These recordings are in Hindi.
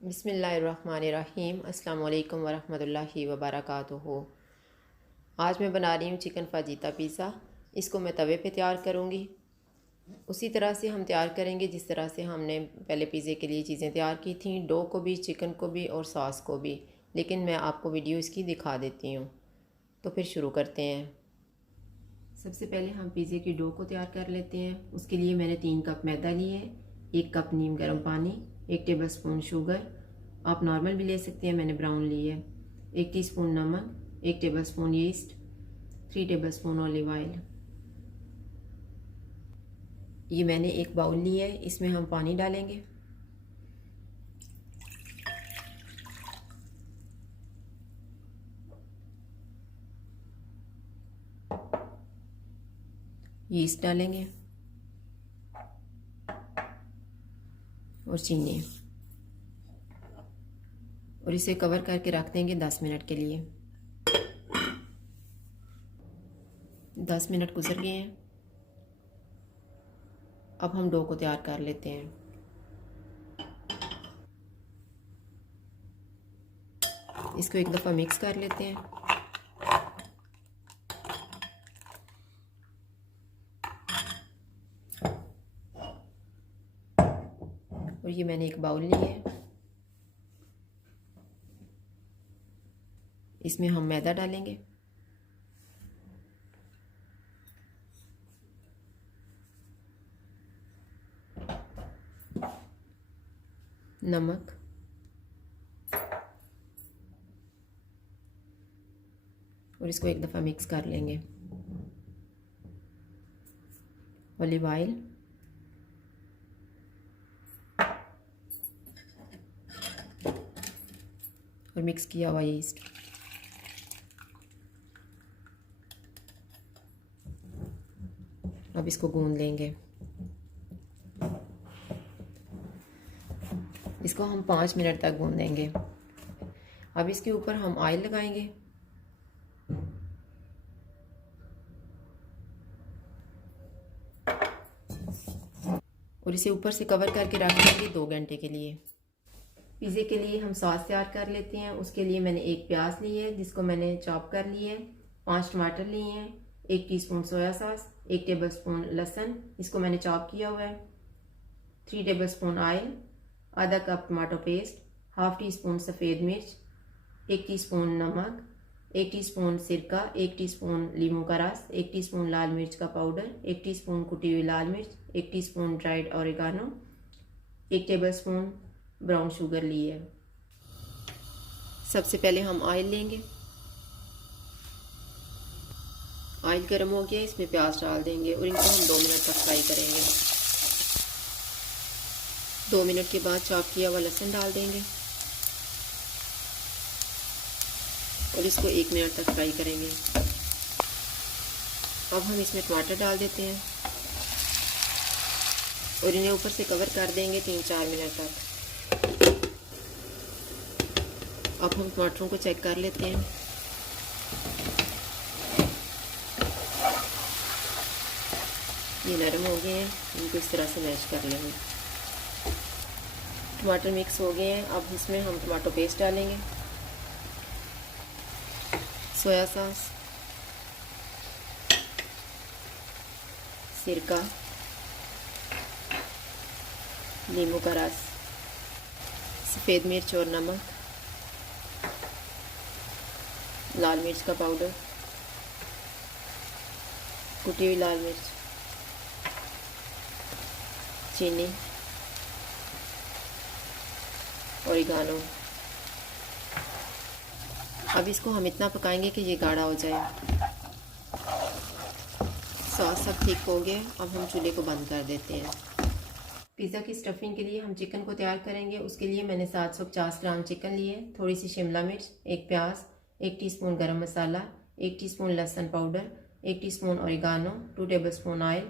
बिस्मिल्लाहिर्रहमानिर्रहीम। अस्सलाम वालेकुम वरहमतुल्लाहि वबरकातुहू। आज मैं बना रही हूँ चिकन फाजीता पिज़्ज़ा। इसको मैं तवे पे तैयार करूँगी। उसी तरह से हम तैयार करेंगे जिस तरह से हमने पहले पिज़्ज़े के लिए चीज़ें तैयार की थी, डो को भी, चिकन को भी और सॉस को भी। लेकिन मैं आपको वीडियो इसकी दिखा देती हूँ। तो फिर शुरू करते हैं। सबसे पहले हम पिज़्ज़े की डो को तैयार कर लेते हैं। उसके लिए मैंने 3 कप मैदा लिए, 1 कप नीम गर्म पानी, 1 टेबलस्पून शुगर, आप नॉर्मल भी ले सकते हैं, मैंने ब्राउन ली है, 1 टीस्पून नमक, 1 tablespoon yeast, 3 tablespoon olive oil. ये मैंने एक बाउल लिया है, इसमें हम पानी डालेंगे। यीस्ट डालेंगे और चीनी, और इसे कवर करके रख देंगे 10 मिनट के लिए। 10 मिनट गुजर गए हैं। अब हम डो को तैयार कर लेते हैं। इसको एक दफ़ा मिक्स कर लेते हैं। और ये मैंने एक बाउल लिया है, इसमें हम मैदा डालेंगे, नमक, और इसको एक दफ़ा मिक्स कर लेंगे। ऑलिव ऑयल, और मिक्स किया हुआ यीस्ट। अब इसको गूंद लेंगे। इसको हम 5 मिनट तक गूंदेंगे। अब इसके ऊपर हम ऑयल लगाएंगे। और इसे ऊपर से कवर करके रख देंगे 2 घंटे के लिए। पिज़्ज़े के लिए हम सॉस तैयार कर लेते हैं। उसके लिए मैंने 1 प्याज ली है जिसको मैंने चॉप कर लिया है, 5 टमाटर लिए हैं, 1 टीस्पून सोया सॉस, 1 टेबलस्पून लहसुन, इसको मैंने चॉप किया हुआ है, 3 टेबलस्पून ऑयल, आधा cup tomato paste, half tea spoon सफ़ेद मिर्च, 1 टीस्पून नमक, 1 टीस्पून सिरका, 1 टीस्पून लीमू का रस, 1 टीस्पून लाल मिर्च का पाउडर, 1 टीस्पून कुटी हुई लाल मिर्च, 1 teaspoon dried oregano, 1 tablespoon brown sugar ली है। सबसे पहले हम ऑयल लेंगे। ऑयल गर्म हो गया, इसमें प्याज डाल देंगे और इनको हम 2 मिनट तक फ्राई करेंगे। 2 मिनट के बाद चॉप किया हुआ लहसुन डाल देंगे और इसको 1 मिनट तक फ्राई करेंगे। अब हम इसमें टमाटर डाल देते हैं और इन्हें ऊपर से कवर कर देंगे 3-4 मिनट तक। अब हम टमाटरों को चेक कर लेते हैं। ये नरम हो गए हैं, इनको इस तरह से मैश कर लेंगे। टमाटर मिक्स हो गए हैं। अब इसमें हम टमाटो पेस्ट डालेंगे, सोया सॉस, सिरका, नींबू का रस, सफ़ेद मिर्च और नमक, लाल मिर्च का पाउडर, कुटी हुई लाल मिर्च, चीनी, ऑरिगानो। अब इसको हम इतना पकाएंगे कि ये गाढ़ा हो जाए। सॉस सब ठीक हो गया। अब हम चूल्हे को बंद कर देते हैं। पिज़्ज़ा की स्टफिंग के लिए हम चिकन को तैयार करेंगे। उसके लिए मैंने 750 ग्राम चिकन लिए, थोड़ी सी शिमला मिर्च, 1 प्याज, 1 टीस्पून गरम मसाला, 1 टीस्पून लहसुन powder, 1 teaspoon oregano, 2 tablespoon oil,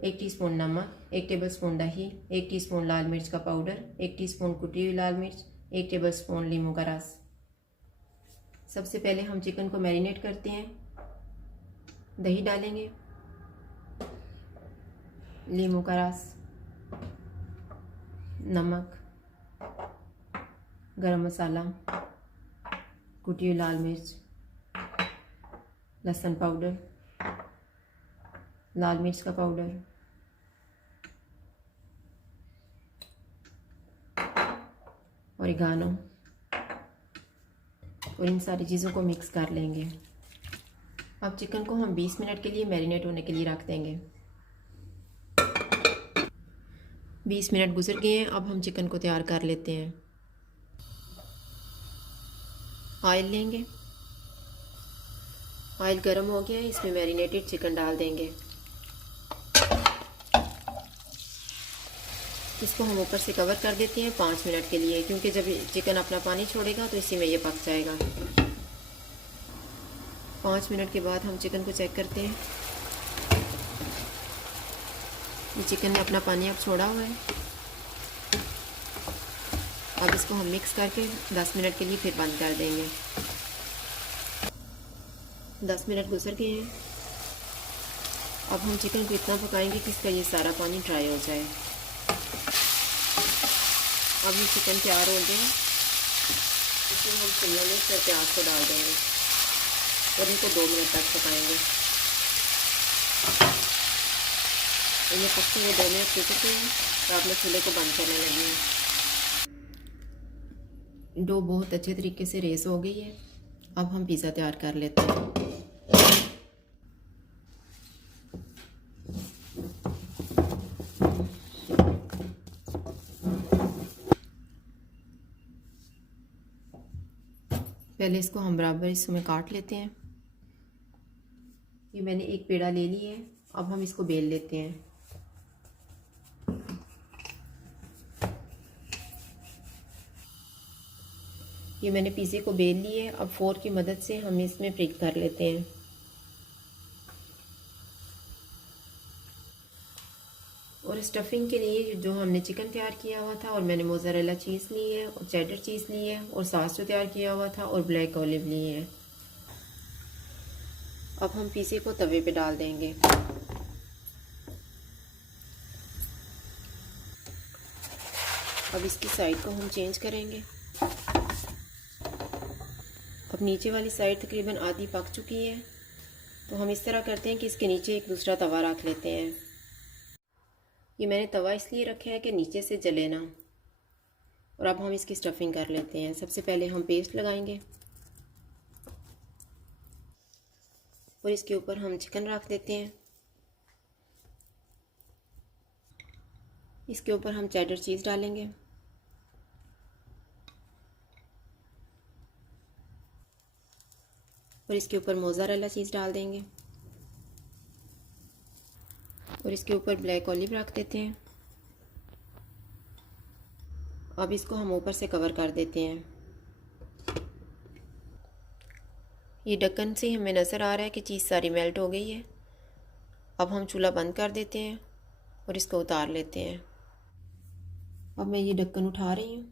1 teaspoon नमक, 1 टेबलस्पून दही, 1 टीस्पून लाल मिर्च का पाउडर, 1 टीस्पून कुटी हुई लाल मिर्च, 1 टेबलस्पून नींबू का रस। सबसे पहले हम चिकन को मैरिनेट करते हैं। दही डालेंगे, नींबू का रस, नमक, गरम मसाला, कुटी हुई लाल मिर्च, लहसुन पाउडर, लाल मिर्च का पाउडर, ओरिगानो, और इन सारी चीज़ों को मिक्स कर लेंगे। अब चिकन को हम 20 मिनट के लिए मैरिनेट होने के लिए रख देंगे। 20 मिनट गुजर गए हैं। अब हम चिकन को तैयार कर लेते हैं। ऑयल लेंगे, ऑयल गर्म हो गया है, इसमें मैरिनेटेड चिकन डाल देंगे। इसको हम ऊपर से कवर कर देते हैं 5 मिनट के लिए, क्योंकि जब चिकन अपना पानी छोड़ेगा तो इसी में ये पक जाएगा। 5 मिनट के बाद हम चिकन को चेक करते हैं। ये चिकन ने अपना पानी अब छोड़ा हुआ है। अब इसको हम मिक्स करके 10 मिनट के लिए फिर बंद कर देंगे। 10 मिनट गुजर गए हैं। अब हम चिकन को इतना पकाएंगे कि इसका ये सारा पानी ड्राई हो जाए। अब ये चिकन तैयार हो गया। इसमें हम शिमला मिर्च और प्याज को डाल देंगे और इनको 2 मिनट तक पकाएंगे। इन्हें पकते हुए 2 मिनट हो चुके हैं, तो आप मैं चूल्हे को बंद करने लगी हूँ। डो बहुत अच्छे तरीके से रेस हो गई है। अब हम पिज़्ज़ा तैयार कर लेते हैं। पहले इसको हम बराबर हिस्सों में काट लेते हैं। ये मैंने एक पेड़ा ले ली है। अब हम इसको बेल लेते हैं। ये मैंने पिज़्ज़े को बेल ली है। अब फोर्क की मदद से हम इसमें प्रिक कर लेते हैं। और स्टफिंग के लिए जो हमने चिकन तैयार किया हुआ था, और मैंने मोज़रेला चीज़ ली है और चेडर चीज़ ली है और सॉस जो तैयार किया हुआ था और ब्लैक ऑलिव ली है। अब हम पिज़्ज़े को तवे पे डाल देंगे। अब इसकी साइड को हम चेंज करेंगे। अब नीचे वाली साइड तकरीबन आधी पक चुकी है, तो हम इस तरह करते हैं कि इसके नीचे एक दूसरा तवा रख लेते हैं। ये मैंने तवा इसलिए रखा है कि नीचे से जले ना। और अब हम इसकी स्टफिंग कर लेते हैं। सबसे पहले हम पेस्ट लगाएंगे और इसके ऊपर हम चिकन रख देते हैं। इसके ऊपर हम चेडर चीज़ डालेंगे और इसके ऊपर मोज़रेला चीज़ डाल देंगे और इसके ऊपर ब्लैक ऑलिव रख देते हैं। अब इसको हम ऊपर से कवर कर देते हैं। ये ढक्कन से हमें नज़र आ रहा है कि चीज़ सारी मेल्ट हो गई है। अब हम चूल्हा बंद कर देते हैं और इसको उतार लेते हैं। अब मैं ये ढक्कन उठा रही हूँ।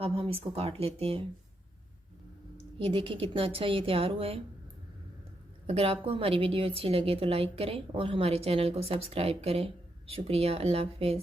अब हम इसको काट लेते हैं। ये देखिए कितना अच्छा ये तैयार हुआ है। अगर आपको हमारी वीडियो अच्छी लगे तो लाइक करें और हमारे चैनल को सब्सक्राइब करें। शुक्रिया। अल्लाह हाफ़िज़।